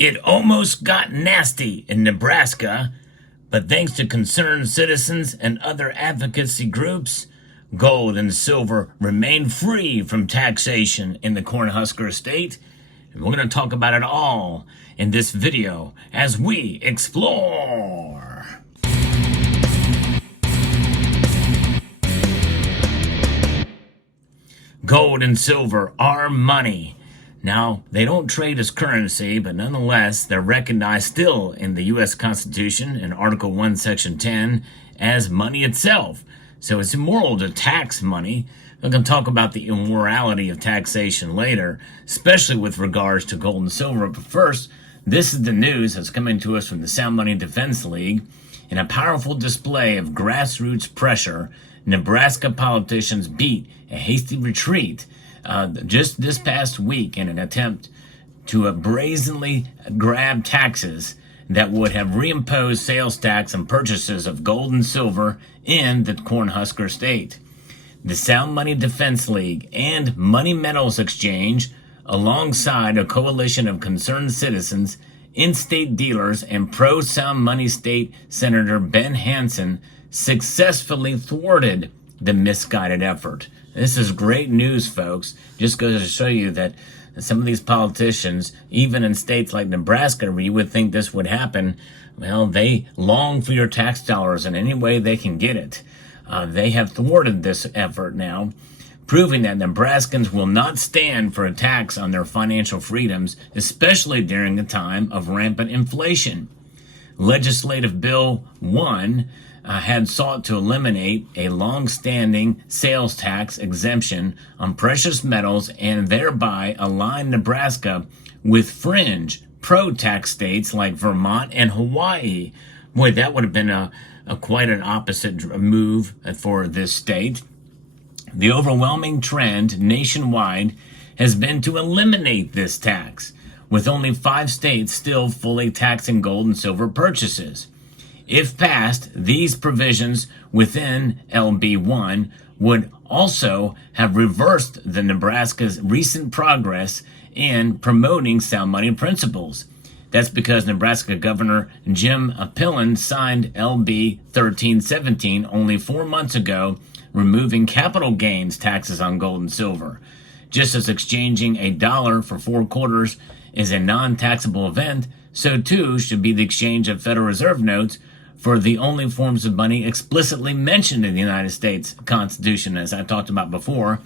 It almost got nasty in Nebraska, but thanks to concerned citizens and other advocacy groups, gold and silver remain free from taxation in the Cornhusker state. And we're going to talk about it all in this video as we explore. Gold and silver are money. Now, they don't trade as currency, but nonetheless, they're recognized still in the U.S. Constitution in Article 1, Section 10 as money itself. So it's immoral to tax money. We're going to talk about the immorality of taxation later, especially with regards to gold and silver. But first, this is the news that's coming to us from the Sound Money Defense League. In a powerful display of grassroots pressure, Nebraska politicians beat a hasty retreat just this past week in an attempt to brazenly grab taxes that would have reimposed sales tax on purchases of gold and silver in the Cornhusker state. The Sound Money Defense League and Money Metals Exchange, alongside a coalition of concerned citizens, in-state dealers, and pro-Sound Money State Senator Ben Hansen, successfully thwarted the misguided effort. This is great news, folks. Just goes to show you that some of these politicians, even in states like Nebraska, where you would think this would happen, well, they long for your tax dollars in any way they can get it. They have thwarted this effort now, proving that Nebraskans will not stand for attacks on their financial freedoms, especially during a time of rampant inflation. Legislative Bill 1 had sought to eliminate a long-standing sales tax exemption on precious metals and thereby align Nebraska with fringe pro-tax states like Vermont and Hawaii. Boy, that would have been quite an opposite move for this state. The overwhelming trend nationwide has been to eliminate this tax, with only 5 states still fully taxing gold and silver purchases. If passed, these provisions within LB1 would also have reversed the Nebraska's recent progress in promoting sound money principles. That's because Nebraska Governor Jim Pillen signed LB 1317 only 4 months ago, removing capital gains taxes on gold and silver. Just as exchanging a dollar for 4 quarters is a non-taxable event, so too should be the exchange of Federal Reserve notes for the only forms of money explicitly mentioned in the United States Constitution, as I talked about before.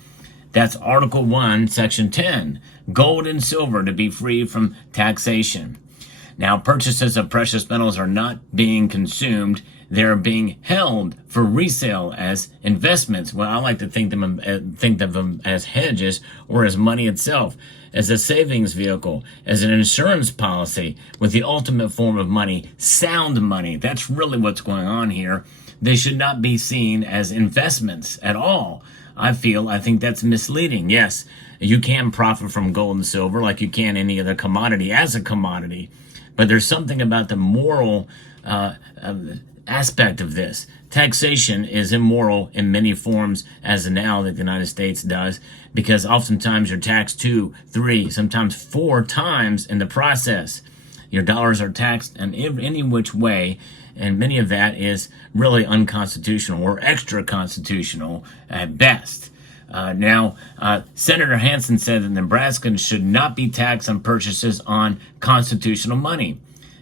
That's Article 1, Section 10, gold and silver to be free from taxation. Now, purchases of precious metals are not being consumed. They're being held for resale as investments. Well, I like to think of them as hedges or as money itself, as a savings vehicle, as an insurance policy, with the ultimate form of money, sound money. That's really what's going on here. They should not be seen as investments at all. I think that's misleading. Yes, you can profit from gold and silver like you can any other commodity as a commodity, but there's something about the moral aspect of this. Taxation is immoral in many forms, as now that the United States does, because oftentimes you're taxed 2, 3, sometimes 4 times in the process. Your dollars are taxed in any which way, and many of that is really unconstitutional or extra constitutional at best. Senator Hansen said that Nebraskans should not be taxed on purchases on constitutional money.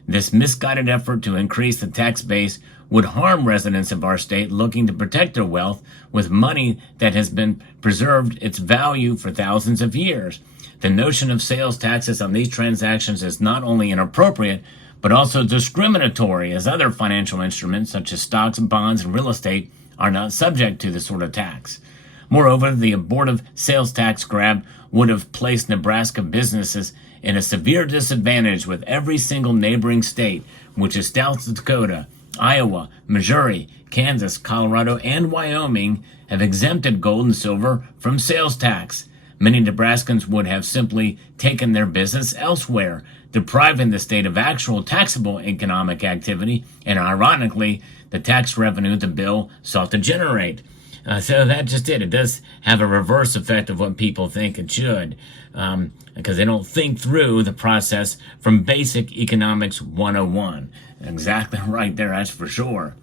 This misguided effort to increase the tax base would harm residents of our state looking to protect their wealth with money that has been preserved its value for thousands of years. The notion of sales taxes on these transactions is not only inappropriate, but also discriminatory, as other financial instruments such as stocks, bonds, and real estate are not subject to this sort of tax. Moreover, the abortive sales tax grab would have placed Nebraska businesses in a severe disadvantage, with every single neighboring state, which is South Dakota, Iowa, Missouri, Kansas, Colorado, and Wyoming, have exempted gold and silver from sales tax. Many Nebraskans would have simply taken their business elsewhere, depriving the state of actual taxable economic activity and, ironically, the tax revenue the bill sought to generate. So that just it. It does have a reverse effect of what people think it should, because they don't think through the process from basic economics 101. Exactly right there, that's for sure.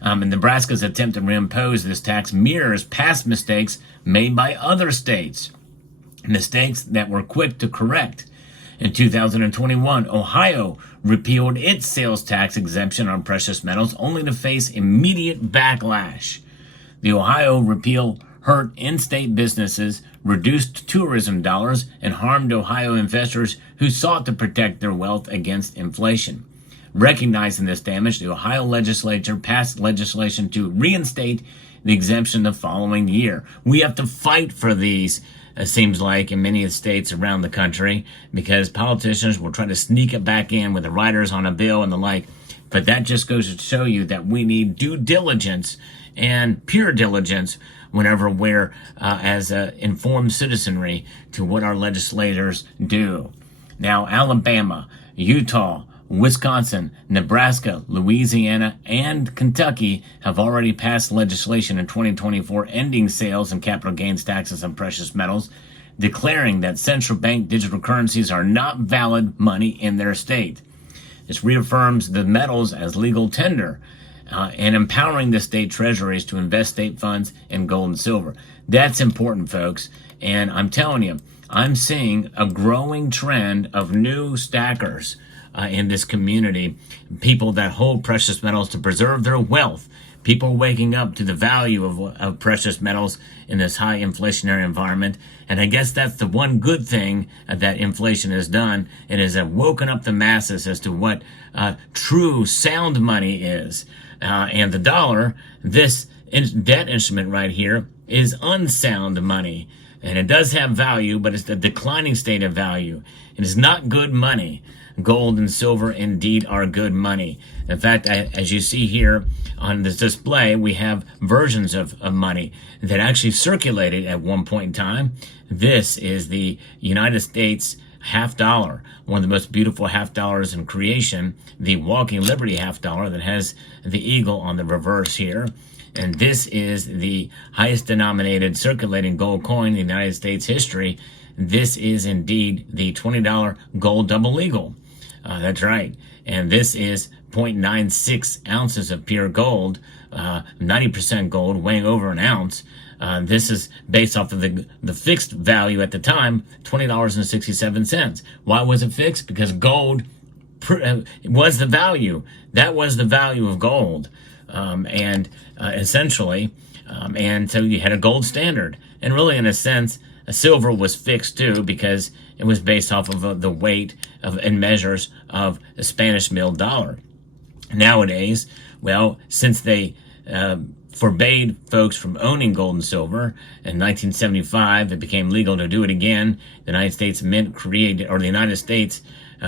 And Nebraska's attempt to reimpose this tax mirrors past mistakes made by other states, mistakes that were quick to correct. In 2021, Ohio repealed its sales tax exemption on precious metals only to face immediate backlash. The Ohio repeal hurt in-state businesses, reduced tourism dollars, and harmed Ohio investors who sought to protect their wealth against inflation. Recognizing this damage, the Ohio legislature passed legislation to reinstate the exemption the following year. We have to fight for these, it seems like, in many of the states around the country, because politicians will try to sneak it back in with the riders on a bill and the like. But that just goes to show you that we need due diligence and pure diligence whenever we're as informed citizenry to what our legislators do. Now, Alabama, Utah, Wisconsin, Nebraska, Louisiana, and Kentucky have already passed legislation in 2024 ending sales and capital gains taxes on precious metals, declaring that central bank digital currencies are not valid money in their state. This reaffirms the metals as legal tender and empowering the state treasuries to invest state funds in gold and silver. That's important, folks. And I'm telling you, I'm seeing a growing trend of new stackers in this community, people that hold precious metals to preserve their wealth, people waking up to the value of precious metals in this high inflationary environment. And I guess that's the one good thing that inflation has done. It has woken up the masses as to what true sound money is. And the dollar, this debt instrument right here, is unsound money. And it does have value, but it's a declining state of value. It is not good money. Gold and silver indeed are good money. In fact, as you see here on this display, we have versions of money that actually circulated at one point in time. This is the United States half dollar, one of the most beautiful half dollars in creation, the Walking Liberty half dollar that has the eagle on the reverse here. And this is the highest denominated circulating gold coin in the United States history. This is indeed the $20 gold double eagle. That's right. And this is 0.96 ounces of pure gold, 90% gold, weighing over an ounce. This is based off of the fixed value at the time, $20.67. Why was it fixed? Because gold was the value. That was the value of gold. Essentially, and so you had a gold standard. And really, in a sense, silver was fixed too, because it was based off of the weight and measures of the Spanish mill dollar. Nowadays, well, since they forbade folks from owning gold and silver in 1975, it became legal to do it again. The United States Mint created, or the United States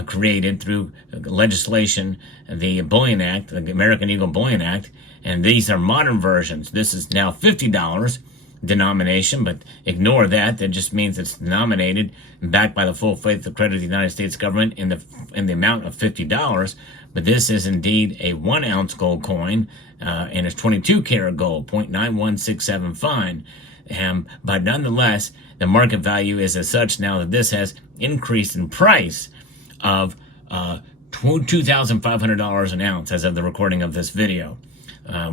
created through legislation, the Bullion Act, the American Eagle Bullion Act, and these are modern versions. This is now $50 denomination, but ignore that. That just means it's denominated and backed by the full faith and credit of the United States government in the amount of $50. But this is indeed a 1 ounce gold coin, and it's 22 karat gold, 0.9167 fine. But nonetheless, the market value is as such now that this has increased in price of $2,500 an ounce as of the recording of this video.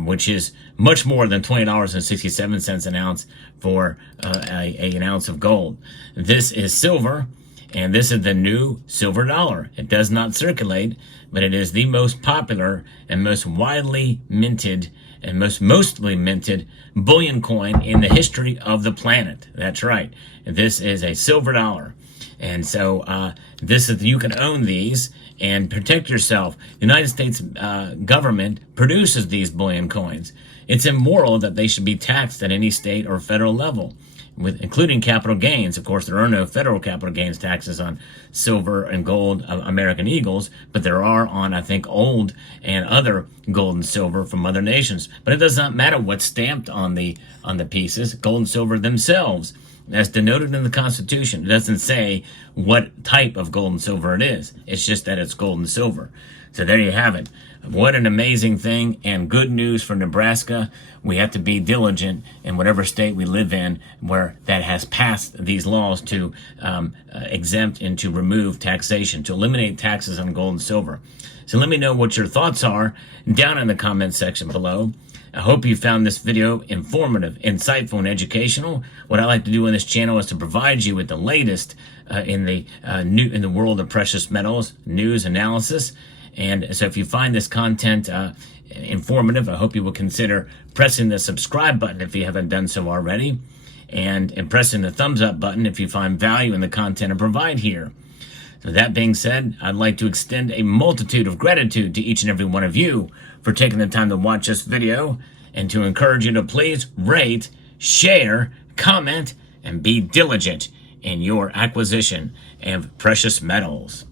Which is much more than $20.67 an ounce for an ounce of gold. This is silver, and this is the new silver dollar. It does not circulate, but it is the most popular and most widely minted and mostly minted bullion coin in the history of the planet. That's right. This is a silver dollar. And so you can own these and protect yourself. The United States government produces these bullion coins. It's immoral that they should be taxed at any state or federal level, including capital gains. Of course, there are no federal capital gains taxes on silver and gold American Eagles, but there are on, I think, old and other gold and silver from other nations. But it does not matter what's stamped on the pieces. Gold and silver themselves as denoted in the Constitution. It doesn't say what type of gold and silver it is. It's just that it's gold and silver. So there you have it. What an amazing thing, and good news for Nebraska. We have to be diligent in whatever state we live in where that has passed these laws to exempt and to remove taxation, to eliminate taxes on gold and silver. So let me know what your thoughts are down in the comment section below. I hope you found this video informative, insightful, and educational. What I like to do on this channel is to provide you with the latest in the world of precious metals, news, analysis. And so if you find this content informative, I hope you will consider pressing the subscribe button if you haven't done so already, and pressing the thumbs up button if you find value in the content I provide here. So that being said, I'd like to extend a multitude of gratitude to each and every one of you for taking the time to watch this video, and to encourage you to please rate, share, comment, and be diligent in your acquisition of precious metals.